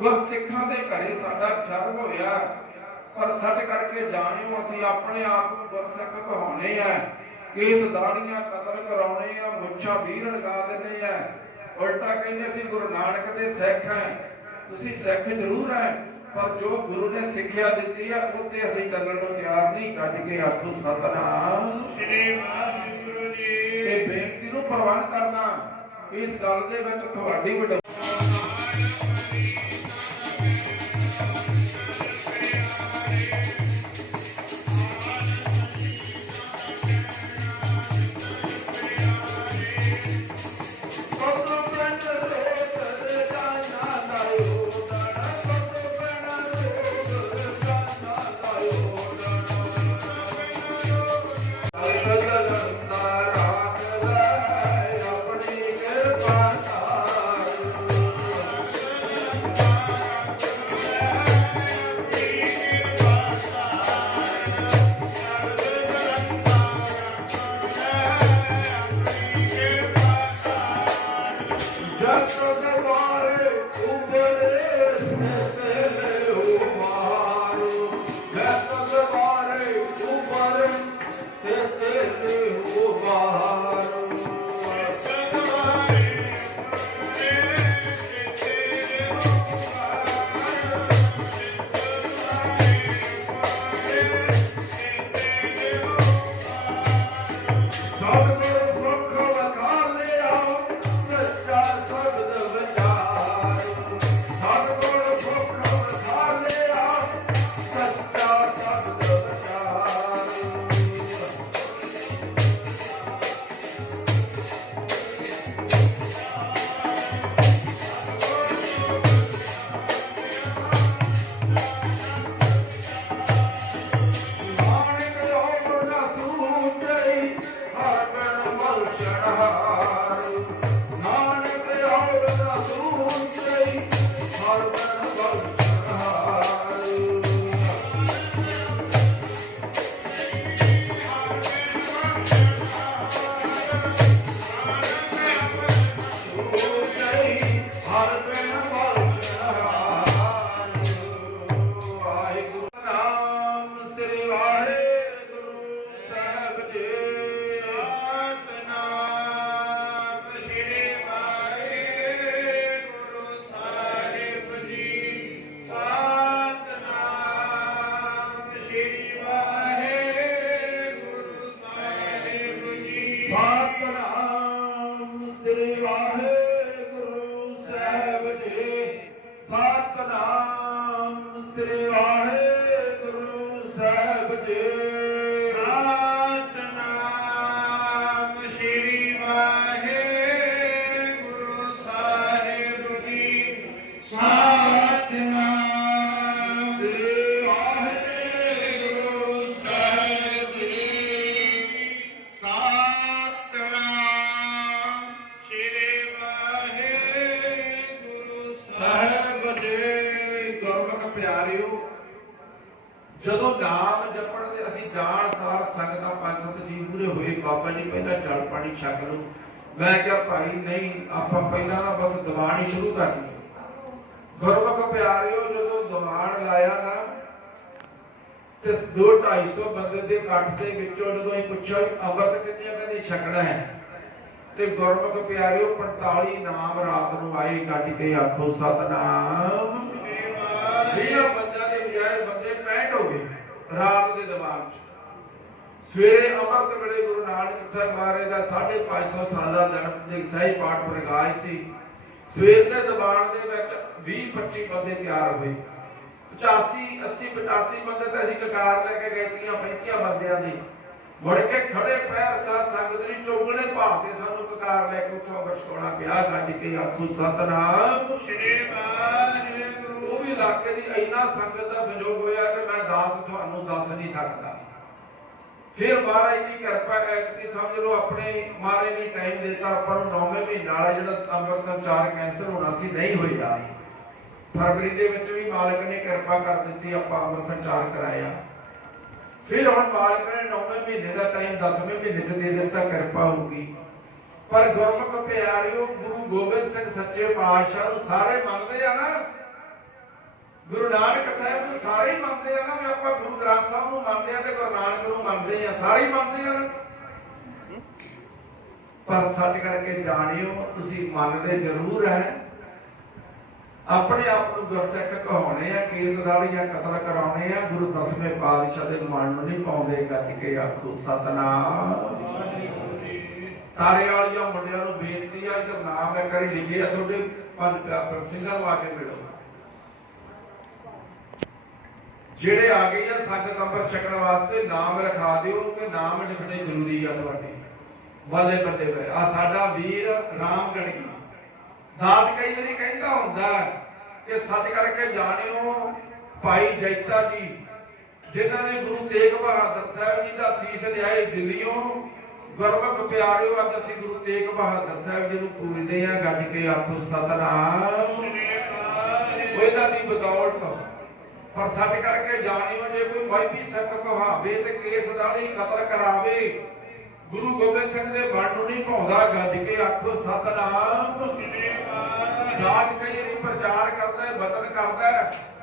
ਗੁਰਸਿੱਖਾਂ ਦੇ ਘਰੇ ਸਾਡਾ ਜਨਮ ਹੋਇਆ, ਪਰ ਸੱਚ ਕਰਕੇ ਜਾਣਿਓ ਅਸੀਂ ਆਪਣੇ ਆਪ ਨੂੰ ਗੁਰਸਿੱਖ ਕਹਾਉਣੇ ਆ। ਕੇਸ ਦਾੜੀਆਂ ਕਤਲ ਕਰਾਉਣੇ ਆ, ਮੁੱਛਾਂ ਵੀਰ ਲਗਾ ਦਿੰਦੇ ਆ, ਉਲਟਾ ਕਹਿੰਦੇ ਅਸੀਂ ਗੁਰੂ ਨਾਨਕ ਦੇ ਸਿੱਖ ਹੈ। ਤੁਸੀਂ ਸਿੱਖ ਜ਼ਰੂਰ ਹੈ, ਪਰ ਜੋ ਗੁਰੂ ਨੇ ਸਿੱਖਿਆ ਦਿੱਤੀ ਆ ਉੱਤੇ ਅਸੀਂ ਚੱਲਣ ਨੂੰ ਤਿਆਰ ਨਹੀਂ। ਗੱਜ ਕੇ ਆਖੋ ਸਤਿਨਾਮ ਸ੍ਰੀ ਵਾਹਿਗੁਰੂ ਜੀ। ਇਹ ਬੇਨਤੀ ਨੂੰ ਪ੍ਰਵਾਨ ਕਰਨਾ, ਇਸ ਗੱਲ ਦੇ ਵਿੱਚ ਤੁਹਾਡੀ ਵੱਡੀ ਜਦੋਂ ਨਾਮ ਜਪਣ ਦੇ ਅਸੀਂ ਜਾਣ ਸਾਰ ਸੰਗਤਾਂ ਪੰਜ ਸੱਤ ਜੀ ਪੂਰੇ ਹੋਏ, ਬਾਬਾ ਜੀ ਪਹਿਲਾਂ ਜਲ ਪਾਣੀ ਛਕ ਲਓ। ਮੈਂ ਕਿਹਾ ਭਾਈ ਨਹੀਂ, ਆਪਾਂ ਪਹਿਲਾਂ ਨਾ ਬਸ ਦੀਵਾਨ ਹੀ ਸ਼ੁਰੂ ਕਰਨੀ। ਗੁਰਮੁਖ ਪਿਆਰਿਓ, ਜਦੋਂ ਦੀਵਾਨ ਲਾਇਆ ਨਾ ਤੇ 200-250 ਬੰਦੇ ਦੇ ਇਕੱਠ ਦੇ ਵਿੱਚੋਂ ਜਦੋਂ ਅਸੀਂ ਪੁੱਛਿਆ ਅੰਮ੍ਰਿਤ ਕਿੰਨੇ ਕਹਿੰਦੇ ਛਕਣਾ ਹੈ, ਤੇ ਗੁਰਮੁਖ ਪਿਆਰਿਓ 45 ਨਾਮ ਰਾਤ ਨੂੰ ਆਏ। ਗੱਜ ਕੇ ਆਖੋ ਸਤਿਨਾਮ। 20 ਬੰਦਿਆਂ ਦੇ ਬਜਾਏ ਬੰਦੇ 65 ਹੋ ਗਏ ਰਾਤ ਦੇ ਦੀਵਾਨ ਚ। ਸਵੇਰੇ ਅੰਮ੍ਰਿਤ ਵੇਲੇ ਗੁਰੂ ਨਾਨਕ ਸਾਹਿਬ ਮਹਾਰਾਜ ਦਾ 550 ਸਾਲਾ ਜਨਮ ਦੇ ਸਹੀ ਪਾਠ ਪ੍ਰਗਾਸ਼ ਸੀ। ਸਵੇਰ ਦੇ ਦੀਵਾਨ ਦੇ ਵਿੱਚ 20-25 ਬੰਦੇ ਤਿਆਰ ਹੋਏ। 85 ਬੰਦੇ ਤਾਂ ਅਸੀਂ ਕਕਾਰ ਲੈ ਕੇ ਗਏ 35 ਬੰਦਿਆਂ ਦੀ। ਮੁੜ ਕੇ ਖੜੇ ਪੈਰ ਸਾਧ ਸੰਗਤ ਦੀ ਚੋਗਲੇ ਭਾਅ ਕੇ ਸਾਨੂੰ ਕਕਾਰ ਲੈ ਕੇ ਉੱਥੋਂ ਬਚਾਉਣਾ ਪਿਆ। ਗੱਜ ਕੇ ਆਖੋ ਸਤਿਨਾਮ ਸ੍ਰੀ ਵਾਹਿਗੁਰੂ। ਉਹ ਵੀ ਇਲਾਕੇ ਦੀ ਇੰਨਾ ਸੰਗਤ ਦਾ ਸੰਯੋਗ ਹੋਇਆ ਕਿ ਮੈਂ ਤੁਹਾਨੂੰ ਦੱਸ ਨਹੀਂ ਸਕਦਾ। ਫਿਰ ਮਹਾਰਾਜ ਦੀ ਕਿਰਪਾ ਕਰਕੇ ਸਮਝ ਲਓ ਆਪਣੇ ਮਹਾਰਾਜ ਨੇ ਟਾਈਮ ਦਿੱਤਾ ਆਪਾਂ ਨੂੰ 9ਵੇਂ ਮਹੀਨੇ ਵਾਲਾ ਜਿਹੜਾ ਅੰਮ੍ਰਿਤ ਸੰਚਾਰ ਕੈਂਸਰ ਹੋਣਾ ਸੀ ਨਹੀਂ ਹੋਇਆ। ਫਰਵਰੀ ਦੇ ਵਿੱਚ ਵੀ ਮਾਲਕ ਨੇ ਕਿਰਪਾ ਕਰ ਦਿੱਤੀ, ਆਪਾਂ ਅੰਮ੍ਰਿਤ ਸੰਚਾਰ ਕਰਾਇਆ। ਫਿਰ ਹੁਣ ਮਾਲਕ ਨੇ 9ਵੇਂ ਮਹੀਨੇ ਦਾ ਟਾਈਮ 10ਵੇਂ ਮਹੀਨੇ ਚ ਦੇ ਦਿੱਤਾ, ਕਿਰਪਾ ਹੋਊਗੀ। ਪਰ ਗੁਰਮੁਖ ਪਿਆਰਿਓ, ਗੁਰੂ ਗੋਬਿੰਦ ਸਿੰਘ ਸੱਚੇ ਪਾਤਸ਼ਾਹ ਨੂੰ ਸਾਰੇ ਮੰਨਦੇ ਆ ਨਾ, ਗੁਰੂ ਨਾਨਕ ਸਾਹਿਬ ਨੂੰ ਸਾਰੇ ਹੀ ਮੰਨਦੇ ਆ ਨਾ, ਵੀ ਆਪਾਂ ਗੁਰੂ ਗ੍ਰੰਥ ਸਾਹਿਬ ਨੂੰ ਮੰਨਦੇ ਆ ਤੇ ਗੁਰੂ ਨਾਨਕ ਨੂੰ ਮੰਨਦੇ ਆ, ਸਾਰੇ ਹੀ ਮੰਨਦੇ ਆ। ਪਰ ਸੱਚ ਕਰਕੇ ਜਾਣਿਓ, ਤੁਸੀਂ ਮੰਨਦੇ ਜ਼ਰੂਰ ਹੈ, ਆਪਣੇ ਆਪ ਨੂੰ ਗੁਰਸਿੱਖ ਕਹਾਉਣੇ ਆ, ਕੇਸਦਾਰੀਆਂ ਕਤਲ ਕਰਾਉਣੇ ਆ, ਗੁਰੂ ਦਸਵੇਂ ਪਾਤਸ਼ਾਹ ਦੇ ਮਨ ਨੂੰ ਨਹੀਂ ਪਾਉਂਦੇ। ਗੱਜ ਕੇ ਆਖੋ ਸਤਨਾਮ। ਤਾਰੇ ਵਾਲੀਆਂ ਮੁੰਡਿਆਂ ਨੂੰ ਬੇਨਤੀ ਆ, ਇਧਰ ਨਾਮ ਇੱਕ ਵਾਰੀ ਲਿਖੇ ਆ ਤੁਹਾਡੇ ਪੰਜ ਪਿਆਰ ਸਿੰਘਾਂ ਨੂੰ ਆ ਕੇ ਮਿਲੋ। ਜਿਹੜੇ ਆ ਗਏ ਆ ਸੰਗਤ ਅੰਮ੍ਰਿਤ ਛਕਣ ਵਾਸਤੇ, ਨਾਮ ਲਿਖਾ ਦਿਓ ਕਿ ਨਾਮ ਲਿਖਣੇ ਜ਼ਰੂਰੀ ਆ ਤੁਹਾਡੇ। ਬੱਲੇ ਬੱਲੇ ਵੇ ਆ ਸਾਡਾ ਵੀਰ ਰਾਮ ਗੜਗੀ ਦਾਸ ਕਈ ਵਾਰੀ ਕਹਿੰਦਾ ਹੁੰਦਾ ਕਿ ਸੱਚ ਕਰਕੇ ਜਾਣਿਓ ਭਾਈ ਜੈਤਾ ਜੀ, ਜਿਨ੍ਹਾਂ ਨੇ ਗੁਰੂ ਤੇਗ ਬਹਾਦਰ ਸਾਹਿਬ ਜੀ ਦਾ ਸੀਸ ਲਿਆਏ ਦਿੱਲੀੋਂ। ਗੁਰਮੁਖ ਪਿਆਰਿਓ, ਅੱਜ ਅਸੀਂ ਗੁਰੂ ਤੇਗ ਬਹਾਦਰ ਸਾਹਿਬ ਜੀ ਨੂੰ ਪੂਜਦੇ ਆ। ਗੱਜ ਕੇ ਆਖੋ ਸਤਨਾਮ। ਉਹਦਾ ਦੀ ਬਦੌਲਤ ਪਰ ਸੱਚ ਕਰਕੇ ਜਾਣਿਓ, ਜੇ ਕੋਈ ਮਜ਼੍ਹਬੀ ਸਿੱਖ ਕਹਾਵੇ ਤੇ ਕੇਸਦਾਰੀ ਕਤਲ ਕਰਾਵੇ, ਗੁਰੂ ਗੋਬਿੰਦ ਸਿੰਘ ਦੇ ਮਨ ਨੂੰ ਨਹੀਂ ਭਾਉਂਦਾ। ਗੱਜ ਕੇ ਆਖੋ ਸਤਨਾਮ। ਦਾਸ ਕਈ ਵਾਰੀ ਪ੍ਰਚਾਰ ਕਰਦਾ, ਬਚਨ ਕਰਦਾ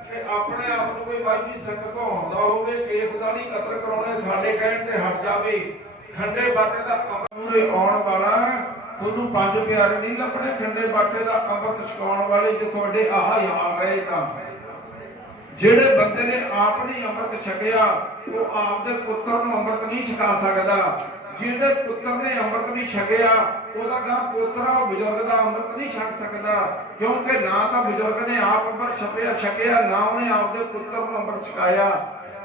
ਕਿ ਆਪਣੇ ਆਪ ਨੂੰ ਕੋਈ ਮਜ਼੍ਹਬੀ ਸਿੱਖ ਕਹਾਉਂਦਾ ਹੋਵੇ, ਕੇਸਦਾਰੀ ਕਤਲ ਕਰਾਉਣੇ ਸਾਡੇ ਕਹਿਣ ਤੇ ਹਟ ਜਾਵੇ। ਖੰਡੇ ਬਾਟੇ ਦਾ ਅੰਮ੍ਰਿਤ ਆਉਣ ਵਾਲਾ, ਤੁਹਾਨੂੰ ਪੰਜ ਪਿਆਰੇ ਨਹੀਂ ਲੱਭਣੇ। ਖੰਡੇ ਬਾਟੇ ਦਾ ਅੰਮ੍ਰਿਤ ਛਕਾਉਣ ਵਾਲੇ ਜੇ ਤੁਹਾਡੇ ਆਹ ਯਾਦ ਰਹੇ ਤਾਂ, ਜਿਹੜੇ ਬੰਦੇ ਨੇ ਆਪ ਨਹੀਂ ਅੰਮ੍ਰਿਤ ਛਕਿਆ ਉਹ ਆਪਦੇ ਪੁੱਤਰ ਨੂੰ ਅੰਮ੍ਰਿਤ ਨਹੀਂ ਛਕਾ ਸਕਦਾ। ਜਿਹਦੇ ਪੁੱਤਰ ਨੇ ਅੰਮ੍ਰਿਤ ਨਹੀਂ ਛਕਿਆ ਉਹਦਾ ਨਾਂ ਪੋਤਰਾ ਬਜ਼ੁਰਗ ਦਾ ਅੰਮ੍ਰਿਤ ਨਹੀਂ ਛਕ ਸਕਦਾ, ਕਿਉਂਕਿ ਨਾ ਤਾਂ ਬਜ਼ੁਰਗ ਨੇ ਆਪ ਅੰਮ੍ਰਿਤ ਛਕਿਆ, ਨਾ ਉਹਨੇ ਆਪਦੇ ਪੁੱਤਰ ਨੂੰ ਅੰਮ੍ਰਿਤ ਛਕਾਇਆ,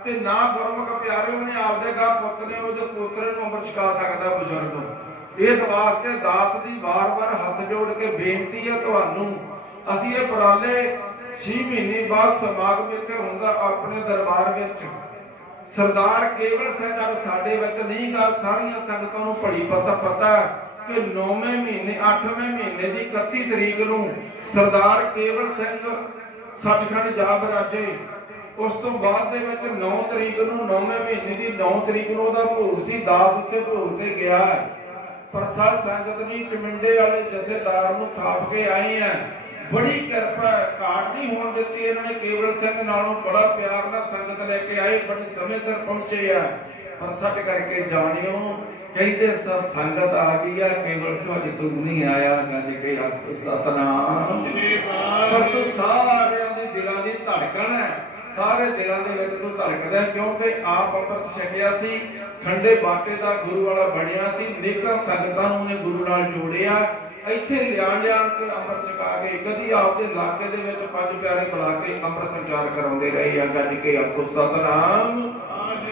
ਤੇ ਨਾ ਗੁਰਮੁਖ ਪਿਆਰੇ ਉਹਨੇ ਆਪਦੇ ਗਾ ਪੁੱਤ ਨੇ ਉਹਦੇ ਪੋਤਰੇ ਨੂੰ ਅੰਮ੍ਰਿਤ ਛਕਾ ਸਕਦਾ ਬਜ਼ੁਰਗ। ਇਸ ਵਾਸਤੇ ਦਾਸ ਦੀ ਵਾਰ-ਵਾਰ ਹੱਥ ਜੋੜ ਕੇ ਬੇਨਤੀ ਹੈ ਤੁਹਾਨੂੰ, ਅਸੀਂ ਇਹ ਉਪਰਾਲੇ 6 ਮਹੀਨੇ ਬਾਅਦ ਸਮਾਗਮ ਇੱਥੇ ਹੁੰਦਾ ਆਪਣੇ ਦਰਬਾਰ ਵਿੱਚ। ਸਰਦਾਰ ਕੇਵਲ ਸਿੰਘ ਅੱਜ ਸਾਡੇ ਵਿੱਚ ਨਹੀਂ ਗਾ, ਸਾਰੀਆਂ ਸੰਗਤਾਂ ਨੂੰ ਭਲੀ ਪਤਾ ਕਿ 9ਵੇਂ ਮਹੀਨੇ 8ਵੇਂ ਮਹੀਨੇ ਦੀ 31 ਤਰੀਕ ਨੂੰ ਸਰਦਾਰ ਕੇਵਲ ਸਿੰਘ ਸੱਚਖੰਡ ਜਾ ਬਰਾਜੇ। ਉਸ ਤੋਂ ਬਾਅਦ ਦੇ ਵਿੱਚ 9 ਤਰੀਕ ਨੂੰ 9ਵੇਂ ਮਹੀਨੇ ਦੀ 9 ਤਰੀਕ ਨੂੰ ਉਹਦਾ ਭੋਗ ਸੀ। ਦਾਸ ਉੱਥੇ ਭੋਗ ਤੇ ਗਿਆ ਪਰ ਸਾਧ ਸੰਗਤ ਨੇ ਚਮਿੰਡੇ ਵਾਲੇ ਜਥੇਦਾਰ ਨੂੰ ਥਾਪ ਕੇ ਆਏ ਆ। ਬੜੀ ਕਿਰਪਾ, ਘਾਟ ਨਹੀਂ ਹੋਣ ਦਿੱਤੀ ਇਹਨਾਂ ਨੇ। ਕੇਵਲ ਸਿੰਘ ਨਾਲੋਂ ਬੜਾ ਪਿਆਰ ਨਾਲ ਸੰਗਤ ਲੈ ਕੇ ਆਏ, ਬੜੀ ਸਮੇਂ ਸਿਰ ਪਹੁੰਚੇ ਆ। ਪਰ ਸੱਚ ਕਰਕੇ ਜਾਣਿਓ, ਕਹਿੰਦੇ ਸਭ ਸੰਗਤ ਆ ਗਈ ਆ, ਕੇਵਲ ਸਿੰਘ ਅਜੇ ਤੱਕ ਨਹੀਂ ਆਇਆ। ਗੱਜ ਕੇ ਆਖੋ ਸਤਨਾਮ। ਪਰ ਤੂੰ ਸਾਰਿਆਂ ਦੇ ਦਿਲਾਂ ਦੀ ਧੜਕਣ ਹੈ, ਸਾਰੇ ਦਿਲਾਂ ਦੇ ਵਿੱਚ ਤੂੰ ਧੜਕਦਾ, ਕਿਉਂਕਿ ਆਪ ਅੰਮ੍ਰਿਤ ਛਕਿਆ ਸੀ, ਖੰਡੇ ਬਾਟੇ ਦਾ ਗੁਰੂ ਵਾਲਾ ਬਣਿਆ ਸੀ। ਨੇਕਾਂ ਸੰਗਤਾਂ ਨੂੰ ਉਹਨੇ ਗੁਰੂ ਨਾਲ ਜੋੜਿਆ, ਇੱਥੇ ਲਿਆਣ ਕੇ ਅੰਮ੍ਰਿਤ ਛਕਾ ਕੇ ਕਦੀ ਆਪਦੇ ਇਲਾਕੇ ਦੇ ਵਿੱਚ ਪੰਜ ਪਿਆਰੇ ਬੁਲਾ ਕੇ ਅੰਮ੍ਰਿਤ ਸੰਚਾਰ ਕਰਾਉਂਦੇ ਰਹੇ ਆ। ਗੱਜ ਕੇ ਆਖੋ ਸਤਨਾਮ।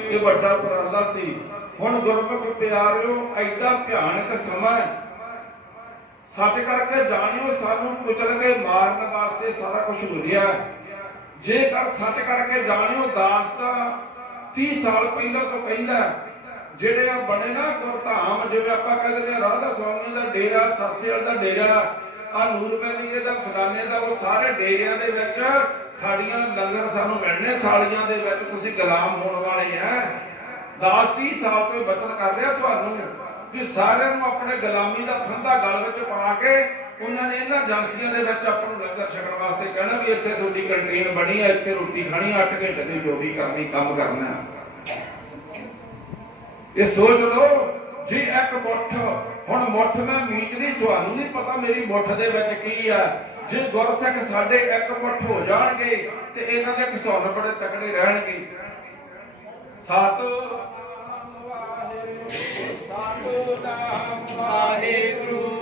ਇਹ ਵੱਡਾ ਉਪਰਾਲਾ ਸੀ। ਹੁਣ ਗੁਰਮੁਖ ਪਿਆਰਿਓ, ਐਡਾ ਭਿਆਨਕ ਸਮਾਂ ਸੱਚ ਕਰਕੇ ਜਾਣਿਓ, ਸਾਨੂੰ ਕੁਚਲ ਕੇ ਮਾਰਨ ਵਾਸਤੇ ਸਾਰਾ ਕੁਝ ਹੋ ਰਿਹਾ। ਜੇਕਰ ਸੱਚ ਕਰਕੇ ਜਾਣਿਓ, ਦਾਸ ਦਾ 30 ਸਾਲ ਪਹਿਲਾਂ ਤੋਂ ਪਹਿਲਾਂ ਜਿਹੜੇ ਆ ਬਣੇ ਨਾ ਗੁਰਧਾਮ, ਜਿਵੇਂ ਆਪਾਂ ਕਹਿੰਦੇ ਨੇ ਰਾਧਾ ਸਵਾਮੀ ਦਾ ਡੇਰਾ, ਸਰਸੇਲ ਦਾ ਡੇਰਾ, ਆ ਨੂਰਮਹਿਲੀਏ ਦਾ, ਫਲਾਣੇ ਦਾ, ਉਹ ਸਾਰੇ ਡੇਰਿਆਂ ਦੇ ਵਿੱਚ ਸਾਡੀਆਂ ਲੰਗਰ ਸਾਨੂੰ ਮਿਲਣੇ ਥਾਲੀਆਂ ਦੇ ਵਿੱਚ। ਤੁਸੀਂ ਗੁਲਾਮ ਹੋਣ ਵਾਲੇ ਆ। ਦਾਸ 30 ਸਾਲ ਤੋਂ ਬਚਨ ਕਰ ਰਿਹਾ ਤੁਹਾਨੂੰ ਕਿ ਸਾਰਿਆਂ ਨੂੰ ਆਪਣੇ ਗੁਲਾਮੀ ਦਾ ਫੰਦਾ ਗਲ ਵਿੱਚ ਪਾ ਕੇ ਉਹਨਾਂ ਨੇ ਇਹਨਾਂ ਏਜੰਸੀਆਂ ਦੇ ਵਿੱਚ ਆਪਾਂ ਨੂੰ ਲੰਗਰ ਛਕਣ ਵਾਸਤੇ ਕਹਿਣਾ ਵੀ ਇੱਥੇ ਤੁਹਾਡੀ ਕੰਟੀਨ ਬਣੀ ਹੈ, ਇੱਥੇ ਰੋਟੀ ਖਾਣੀ, 8 ਘੰਟੇ ਦੀ ਜੋ ਵੀ ਕਰਨੀ ਕੰਮ ਕਰਨਾ। ਇਹ ਸੋਚ ਲਓ ਜੀ, ਇੱਕ ਮੁੱਠ, ਹੁਣ ਮੁੱਠ ਮੈਂ ਮੀਚਦੀ, ਤੁਹਾਨੂੰ ਨਹੀਂ ਪਤਾ ਮੇਰੀ ਮੁੱਠ ਦੇ ਵਿੱਚ ਕੀ ਆ। ਜੇ ਗੁਰਸਿੱਖ ਸਾਡੇ ਇੱਕ ਮੁੱਠ ਹੋ ਜਾਣਗੇ ਤੇ ਇਹਨਾਂ ਦੇ ਘਸੁੱਲ ਬੜੇ ਤਕੜੇ ਰਹਿਣਗੇ। ਸਤਿਨਾਮ ਵਾਹਿਗੁਰੂ।